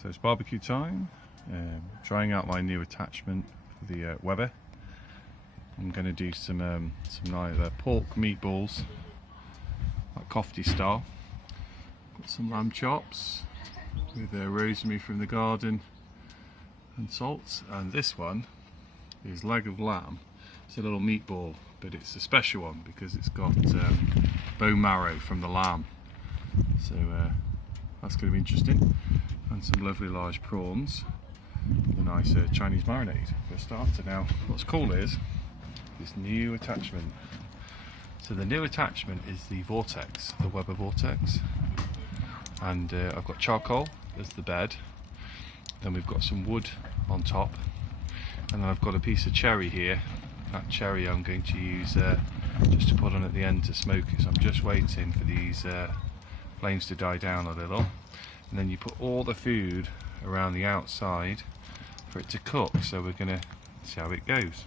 So it's barbecue time. Trying out my new attachment for the Weber. I'm going to do some pork meatballs, like kofty style. Got some lamb chops with rosemary from the garden and salt, and this one is leg of lamb. It's a little meatball, but it's a special one because it's got bone marrow from the lamb. So that's going to be interesting. And some lovely large prawns with a nice Chinese marinade for a starter. Now, what's cool is this new attachment. So the new attachment is the Vortex, the Weber Vortex. And I've got charcoal as the bed. Then we've got some wood on top. And then I've got a piece of cherry here. That cherry I'm going to use just to put on at the end to smoke it. So I'm just waiting for these flames to die down a little. And then you put all the food around the outside for it to cook. So we're going to see how it goes.